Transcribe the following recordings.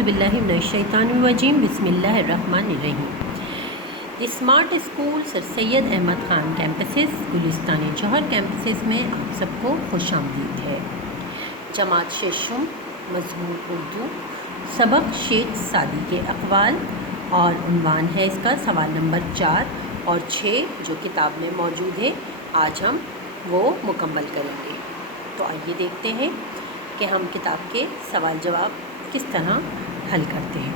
اعوذ باللہ من الشیطان الرجیم بسم اللہ الرحمن الرحیم۔ اسمارٹ اسکول سر سید احمد خان کیمپسز گلستان جوہر کیمپسز میں آپ سب کو خوش آمدید ہے۔ جماعت ششم مضمون اردو سبق شیخ سعدی کے اقوال اور عنوان ہے اس کا سوال نمبر 4 اور 6 جو کتاب میں موجود ہے، آج ہم وہ مکمل کریں گے۔ تو آئیے دیکھتے ہیں کہ ہم کتاب کے سوال جواب کس طرح حل کرتے ہیں۔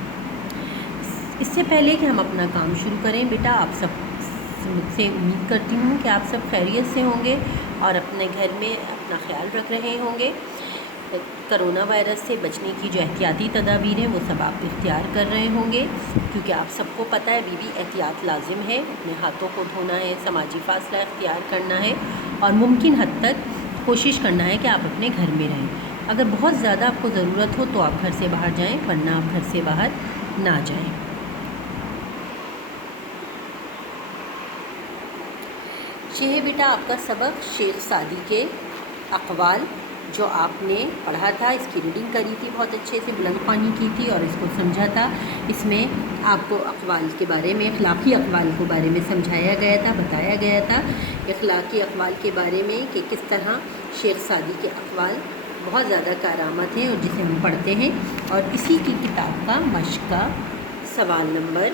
اس سے پہلے کہ ہم اپنا کام شروع کریں بیٹا، آپ سب مجھ سے امید کرتی ہوں کہ آپ سب خیریت سے ہوں گے اور اپنے گھر میں اپنا خیال رکھ رہے ہوں گے۔ کرونا وائرس سے بچنے کی جو احتیاطی تدابیر ہیں وہ سب آپ اختیار کر رہے ہوں گے، کیونکہ آپ سب کو پتہ ہے بھی احتیاط لازم ہے۔ اپنے ہاتھوں کو دھونا ہے، سماجی فاصلہ اختیار کرنا ہے اور ممکن حد تک کوشش کرنا ہے کہ آپ اپنے گھر میں رہیں۔ اگر بہت زیادہ آپ کو ضرورت ہو تو آپ گھر سے باہر جائیں، ورنہ آپ گھر سے باہر نہ جائیں۔ یہ ہے بیٹا آپ کا سبق شیخ سعدی کے اقوال جو آپ نے پڑھا تھا، اس کی ریڈنگ کری تھی، بہت اچھے سے بلند خوانی کی تھی اور اس کو سمجھا تھا۔ اس میں آپ کو اقوال کے بارے میں، اخلاقی اقوال کے بارے میں سمجھایا گیا تھا، بتایا گیا تھا اخلاقی اقوال کے بارے میں کہ کس طرح شیخ سعدی کے اقوال بہت زیادہ کارآمد ہیں اور جسے ہم پڑھتے ہیں۔ اور اسی کی کتاب کا مشق کا سوال نمبر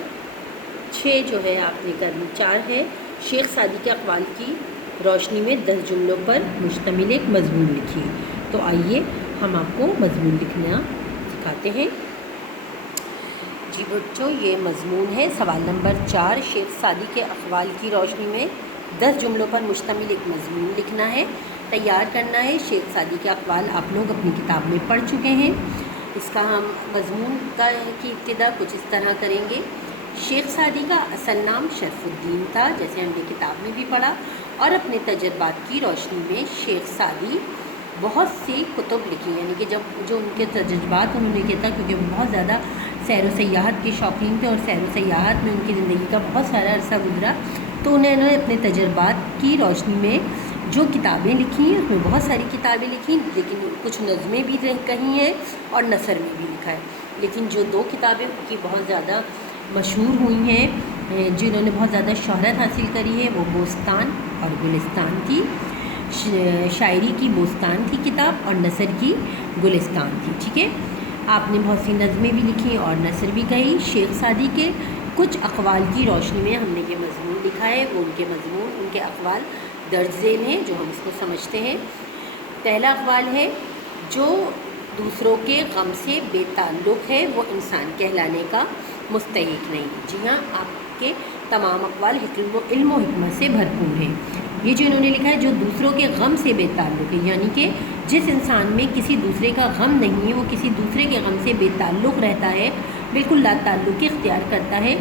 6 جو ہے آپ نے کرنی 4 ہے، شیخ سعدی کے اقوال کی روشنی میں 10 جملوں پر مشتمل ایک مضمون لکھیے۔ تو آئیے ہم آپ کو مضمون لکھنا سکھاتے ہیں۔ جی بچوں، یہ مضمون ہے سوال نمبر 4، شیخ سعدی کے اقوال کی روشنی میں 10 جملوں پر مشتمل ایک مضمون لکھنا ہے، تیار کرنا ہے۔ شیخ سعدی کے اقوال آپ لوگ اپنی کتاب میں پڑھ چکے ہیں۔ اس کا ہم مضمون کی ابتدا کچھ اس طرح کریں گے۔ شیخ سعدی کا اصل نام شرف الدین تھا، جیسے ہم نے کتاب میں بھی پڑھا، اور اپنے تجربات کی روشنی میں شیخ سعدی بہت سی کتب لکھی، یعنی کہ جو ان کے تجربات انہوں نے کیا تھا، کیونکہ وہ بہت زیادہ سیر و سیاحت کے شوقین تھے اور سیر و سیاحت میں ان کی زندگی کا بہت سارا عرصہ گزرا، تو انہوں نے اپنے تجربات کی روشنی میں جو کتابیں لکھی ہیں، اس میں بہت ساری کتابیں لکھی، لیکن کچھ نظمیں بھی کہی ہیں اور نثر میں بھی لکھا ہے۔ لیکن جو 2 کتابیں ان کی بہت زیادہ مشہور ہوئی ہیں، جنہوں نے بہت زیادہ شہرت حاصل کری ہے، وہ بوستان اور گلستان تھی۔ شاعری کی بوستان تھی کتاب اور نثر کی گلستان تھی، ٹھیک ہے۔ آپ نے بہت سی نظمیں بھی لکھی اور نثر بھی کہی۔ شیخ سعدی کے کچھ اقوال کی روشنی میں ہم نے یہ مضمون لکھا ہے، وہ ان کے مضمون، ان کے اقوال درج ذیل ہیں جو ہم اس کو سمجھتے ہیں۔ پہلا اقوال ہے، جو دوسروں کے غم سے بے تعلق ہے وہ انسان کہلانے کا مستحق نہیں۔ جی ہاں، آپ کے تمام اقوال علم و حکمت سے بھرپور ہیں۔ یہ جو انہوں نے لکھا ہے، جو دوسروں کے غم سے بے تعلق ہے، یعنی کہ جس انسان میں کسی دوسرے کا غم نہیں ہے، وہ کسی دوسرے کے غم سے بے تعلق رہتا ہے، بالکل لا تعلقی اختیار کرتا ہے،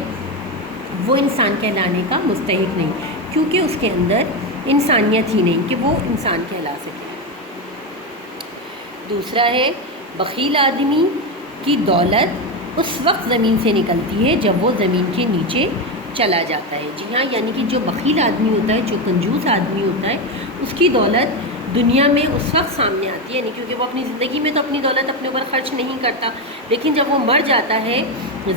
وہ انسان کہلانے کا مستحق نہیں، کیونکہ اس کے اندر انسانیت ہی نہیں کہ وہ انسان کہلا سکے۔ دوسرا ہے، بخیل آدمی کی دولت اس وقت زمین سے نکلتی ہے جب وہ زمین کے نیچے چلا جاتا ہے۔ جی ہاں، یعنی کہ جو بخیل آدمی ہوتا ہے، جو کنجوس آدمی ہوتا ہے، اس کی دولت دنیا میں اس وقت سامنے آتی ہے، یعنی کیونکہ وہ اپنی زندگی میں تو اپنی دولت اپنے اوپر خرچ نہیں کرتا، لیکن جب وہ مر جاتا ہے،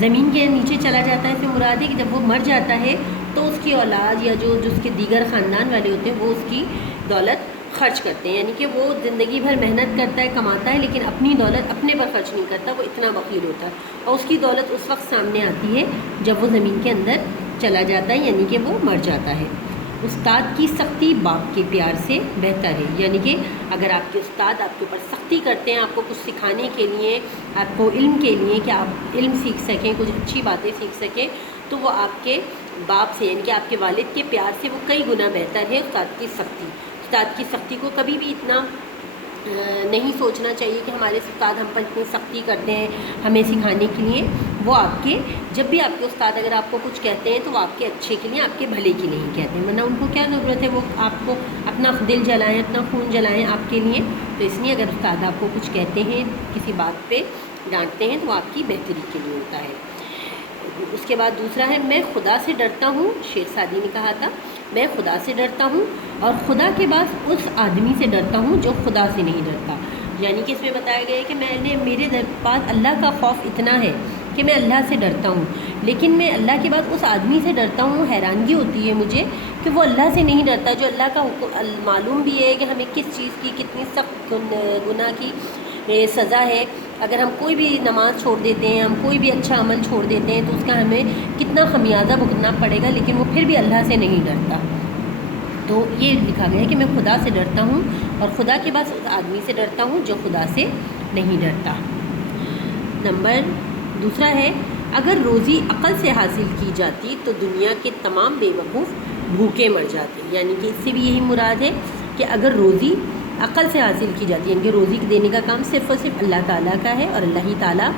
زمین کے نیچے چلا جاتا ہے، تو مراد ہے کہ جب وہ مر جاتا ہے تو اس کی اولاد یا جو اس کے دیگر خاندان والے ہوتے ہیں وہ اس کی دولت خرچ کرتے ہیں، یعنی کہ وہ زندگی بھر محنت کرتا ہے، کماتا ہے، لیکن اپنی دولت اپنے پر خرچ نہیں کرتا، وہ اتنا بخیل ہوتا ہے، اور اس کی دولت اس وقت سامنے آتی ہے جب وہ زمین کے اندر چلا جاتا ہے، یعنی کہ وہ مر جاتا ہے۔ استاد کی سختی باپ کے پیار سے بہتر ہے، یعنی کہ اگر آپ کے استاد آپ کے اوپر سختی کرتے ہیں، آپ کو کچھ سکھانے کے لیے، آپ کو علم کے لیے کہ آپ علم سیکھ سکیں، کچھ اچھی باتیں سیکھ سکیں، تو وہ آپ کے باپ سے، یعنی کہ آپ کے والد کے پیار سے وہ کئی گنا بہتر ہے استاد کی سختی۔ استاد کی سختی کو کبھی بھی اتنا نہیں سوچنا چاہیے کہ ہمارے استاد ہم پر اتنی سختی کرتے ہیں ہمیں سکھانے کے لیے۔ وہ آپ کے، جب بھی آپ کے استاد اگر آپ کو کچھ کہتے ہیں تو وہ آپ کے اچھے کے لیے، آپ کے بھلے کے لیے ہی کہتے ہیں، ورنہ ان کو کیا ضرورت ہے وہ آپ کو اپنا دل جلائیں، اپنا خون جلائیں آپ کے لیے۔ تو اس لیے اگر استاد آپ کو کچھ کہتے ہیں، کسی بات پہ ڈانٹتے ہیں، تو وہ آپ کی بہتری کے لیے ہوتا ہے۔ اس کے بعد دوسرا ہے، میں خدا سے ڈرتا ہوں۔ شیخ سعدی نے کہا تھا میں خدا سے ڈرتا ہوں، اور خدا کے بعد اس آدمی سے ڈرتا ہوں جو خدا سے نہیں ڈرتا، یعنی کہ اس میں بتایا گیا ہے کہ میرے پاس اللہ کا خوف اتنا ہے کہ میں اللہ سے ڈرتا ہوں، لیکن میں اللہ کے بعد اس آدمی سے ڈرتا ہوں، حیرانگی ہوتی ہے مجھے کہ وہ اللہ سے نہیں ڈرتا، جو اللہ کا معلوم بھی ہے کہ ہمیں کس چیز کی کتنی سخت گناہ کی سزا ہے۔ اگر ہم کوئی بھی نماز چھوڑ دیتے ہیں، ہم کوئی بھی اچھا عمل چھوڑ دیتے ہیں تو اس کا ہمیں کتنا خمیازہ بھگتنا پڑے گا، لیکن وہ پھر بھی اللہ سے نہیں ڈرتا۔ تو یہ لکھا گیا ہے کہ میں خدا سے ڈرتا ہوں اور خدا کے بعد اس آدمی سے ڈرتا ہوں جو خدا سے نہیں ڈرتا۔ نمبر دوسرا ہے، اگر روزی عقل سے حاصل کی جاتی تو دنیا کے تمام بے وقوف بھوکے مر جاتے۔ یعنی کہ اس سے بھی یہی مراد ہے کہ اگر روزی عقل سے حاصل کی جاتی ہے، یعنی کہ روزی دینے کا کام صرف اور صرف اللہ تعالیٰ کا ہے اور اللہ ہی تعالیٰ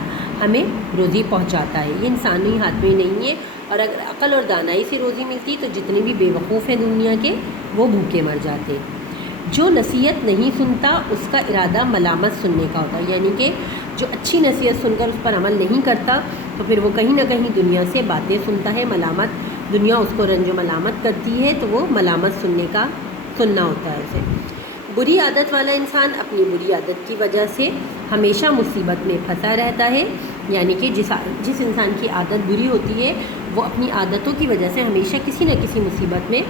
ہمیں روزی پہنچاتا ہے، یہ انسانی ہاتھ میں نہیں ہے۔ اور اگر عقل اور دانائی سے روزی ملتی تو جتنے بھی بے وقوف ہیں دنیا کے وہ بھوکے مر جاتے۔ جو نصیحت نہیں سنتا اس کا ارادہ ملامت سننے کا ہوتا ہے، یعنی کہ جو اچھی نصیحت سن کر اس پر عمل نہیں کرتا تو پھر وہ کہیں نہ کہیں دنیا سے باتیں سنتا ہے، ملامت، دنیا اس کو رنج و ملامت کرتی ہے تو وہ ملامت سننا ہوتا ہے اسے۔ بری عادت والا انسان اپنی بری عادت کی وجہ سے ہمیشہ مصیبت میں پھنسا رہتا ہے، یعنی کہ جس انسان کی عادت بری ہوتی ہے وہ اپنی عادتوں کی وجہ سے ہمیشہ کسی نہ کسی مصیبت میں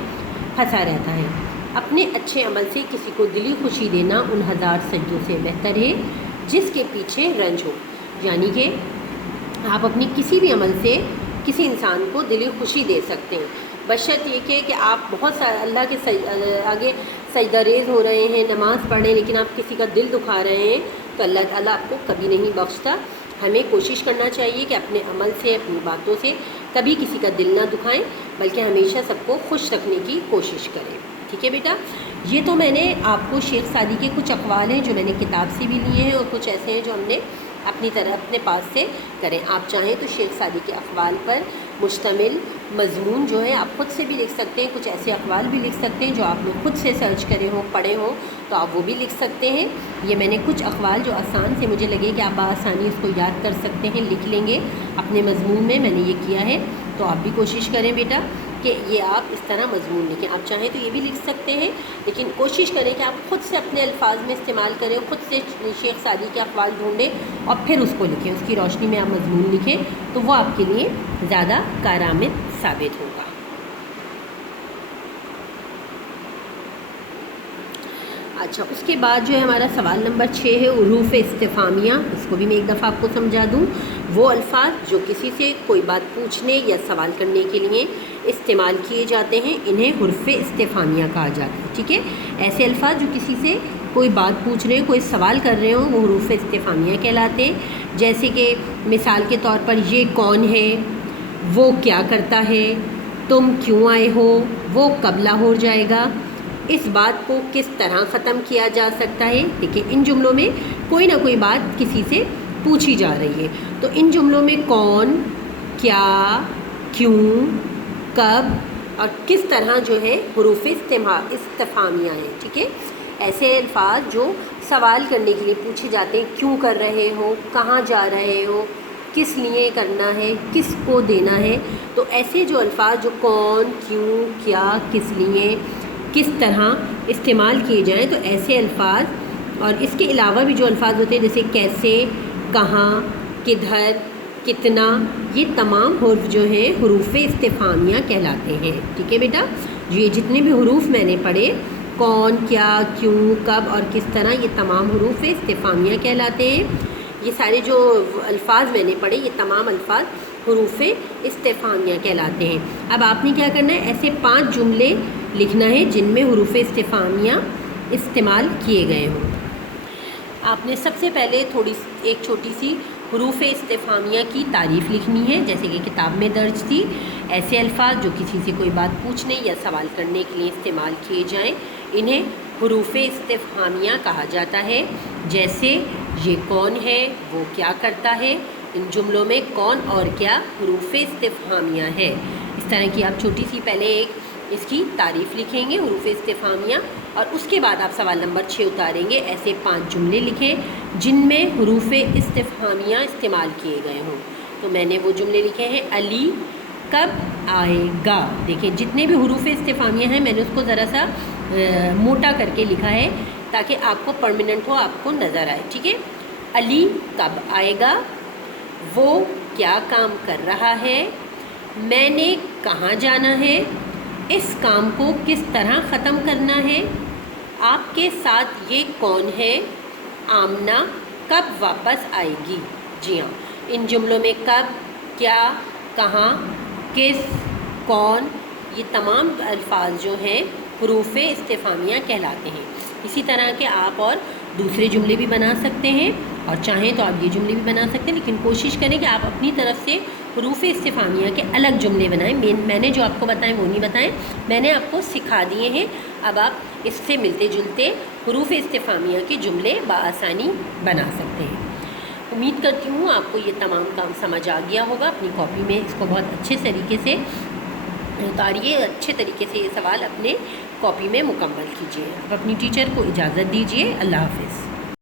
پھنسا رہتا ہے۔ اپنے اچھے عمل سے کسی کو دلی خوشی دینا ان ہزار سجدوں سے بہتر ہے جس کے پیچھے رنج ہو۔ یعنی کہ آپ اپنی کسی بھی عمل سے کسی انسان کو دلی خوشی دے سکتے ہیں، بشرط یہ کہ آپ بہت سارا اللہ کے آگے سجدہ ریز ہو رہے ہیں، نماز پڑھ رہے ہیں، لیکن آپ کسی کا دل دکھا رہے ہیں تو اللہ تعالیٰ آپ کو کبھی نہیں بخشتا۔ ہمیں کوشش کرنا چاہیے کہ اپنے عمل سے، اپنی باتوں سے کبھی کسی کا دل نہ دکھائیں، بلکہ ہمیشہ سب کو خوش رکھنے کی کوشش کریں۔ ٹھیک ہے بیٹا، یہ تو میں نے آپ کو شیخ سعدی کے کچھ اقوال ہیں جو میں نے کتاب سے بھی لیے ہیں اور کچھ ایسے ہیں جو ہم نے اپنے پاس سے کریں۔ آپ چاہیں تو شیخ سعدی کے اقوال پر مشتمل مضمون جو ہے آپ خود سے بھی لکھ سکتے ہیں، کچھ ایسے اقوال بھی لکھ سکتے ہیں جو آپ نے خود سے سرچ کرے ہوں، پڑھے ہوں تو آپ وہ بھی لکھ سکتے ہیں۔ یہ میں نے کچھ اقوال جو آسان سے مجھے لگے کہ آپ بآسانی اس کو یاد کر سکتے ہیں، لکھ لیں گے اپنے مضمون میں نے یہ کیا ہے، تو آپ بھی کوشش کریں بیٹا کہ یہ آپ اس طرح مضمون لکھیں۔ آپ چاہیں تو یہ بھی لکھ سکتے ہیں، لیکن کوشش کریں کہ آپ خود سے اپنے الفاظ میں استعمال کریں، خود سے شیخ سعدی کے اقوال ڈھونڈیں اور پھر اس کو لکھیں، اس کی روشنی میں آپ مضمون لکھیں تو وہ آپ کے لیے زیادہ کارآمد ثابت ہوگا۔ اچھا، اس کے بعد جو ہے ہمارا سوال نمبر 6 ہے حروف استفہامیہ۔ اس کو بھی میں ایک دفعہ آپ کو سمجھا دوں۔ وہ الفاظ جو کسی سے کوئی بات پوچھنے یا سوال کرنے کے لیے استعمال کیے جاتے ہیں انہیں حروف استفہامیہ کہا جاتا ہے۔ ٹھیک ہے، ایسے الفاظ جو کسی سے کوئی بات پوچھ رہے ہوں، کوئی سوال کر رہے ہوں، وہ حروف استفہامیہ کہلاتے ہیں۔ جیسے کہ مثال کے طور پر یہ کون ہے، وہ کیا کرتا ہے، تم کیوں آئے ہو، وہ کب لاہور جائے گا، اس بات کو کس طرح ختم کیا جا سکتا ہے۔ دیکھیں ان جملوں میں کوئی نہ کوئی بات کسی سے پوچھی جا رہی ہے، تو ان جملوں میں کون، کیا، کیوں، کب اور کس طرح جو ہے حروف استفہامیہ ہیں۔ ٹھیک ہے، ایسے الفاظ جو سوال کرنے کے لیے پوچھے جاتے ہیں، کیوں کر رہے ہو، کہاں جا رہے ہو، کس لیے کرنا ہے، کس کو دینا ہے، تو ایسے جو الفاظ جو کون، کیوں، کیا، کس لیے، کس طرح استعمال کیے جائیں تو ایسے الفاظ، اور اس کے علاوہ بھی جو الفاظ ہوتے ہیں جیسے کیسے، کہاں، کدھر، کتنا، یہ تمام حروف جو ہیں حروف استفہامیہ کہلاتے ہیں۔ ٹھیک ہے بیٹا، جو یہ جتنے بھی حروف میں نے پڑھے، کون، کیا، کیوں، کب اور کس طرح، یہ تمام حروف استفہامیہ کہلاتے ہیں۔ یہ سارے جو الفاظ میں نے پڑھے یہ تمام الفاظ حروف استفہامیہ کہلاتے ہیں۔ اب آپ نے کیا کرنا ہے، ایسے 5 جملے لکھنا ہے جن میں حروف استفہامیہ استعمال کیے گئے ہوں۔ آپ نے سب سے پہلے ایک چھوٹی سی حروف استفہامیہ کی تعریف لکھنی ہے، جیسے کہ کتاب میں درج تھی۔ ایسے الفاظ جو کسی سے کوئی بات پوچھنے یا سوال کرنے کے لیے استعمال کیے جائیں انہیں حروف استفہامیہ کہا جاتا ہے۔ جیسے یہ کون ہے، وہ کیا کرتا ہے، ان جملوں میں کون اور کیا حروف استفہامیہ ہے۔ اس طرح کی آپ چھوٹی سی پہلے ایک اس کی تعریف لکھیں گے حروف استفہامیہ، اور اس کے بعد آپ سوال نمبر 6 اتاریں گے۔ ایسے 5 جملے لکھیں جن میں حروف استفہامیہ استعمال کیے گئے ہوں۔ تو میں نے وہ جملے لکھے ہیں، علی کب آئے گا۔ دیکھیں جتنے بھی حروف استفہامیہ ہیں میں نے اس کو ذرا سا موٹا کر کے لکھا ہے تاکہ آپ کو پرماننٹ ہو، آپ کو نظر آئے. ٹھیک ہے. علی کب آئے گا؟ وہ کیا کام کر رہا ہے؟ میں نے کہاں جانا ہے؟ اس کام کو کس طرح ختم کرنا ہے؟ آپ کے ساتھ یہ کون ہے؟ آمنہ کب واپس آئے گی؟ جی ہاں، ان جملوں میں کب، کیا، کہاں، کس، کون، یہ تمام الفاظ جو ہیں حروف استفہامیہ کہلاتے ہیں. اسی طرح کے آپ اور دوسرے جملے بھی بنا سکتے ہیں، اور چاہیں تو آپ یہ جملے بھی بنا سکتے ہیں، لیکن کوشش کریں کہ آپ اپنی طرف سے حروف استفہامیہ کے الگ جملے بنائیں. میں نے جو آپ کو بتائیں وہ نہیں بتائیں، میں نے آپ کو سکھا دیے ہیں. اب آپ اس سے ملتے جلتے حروف استفہامیہ کے جملے بآسانی بنا سکتے ہیں. امید کرتی ہوں آپ کو یہ تمام کام سمجھ آ گیا ہوگا. اپنی کاپی میں اس کو بہت اچھے طریقے سے اتاریے، اچھے طریقے سے یہ سوال اپنے کاپی میں مکمل کیجیے. اب اپنی ٹیچر کو اجازت دیجیے. اللہ حافظ.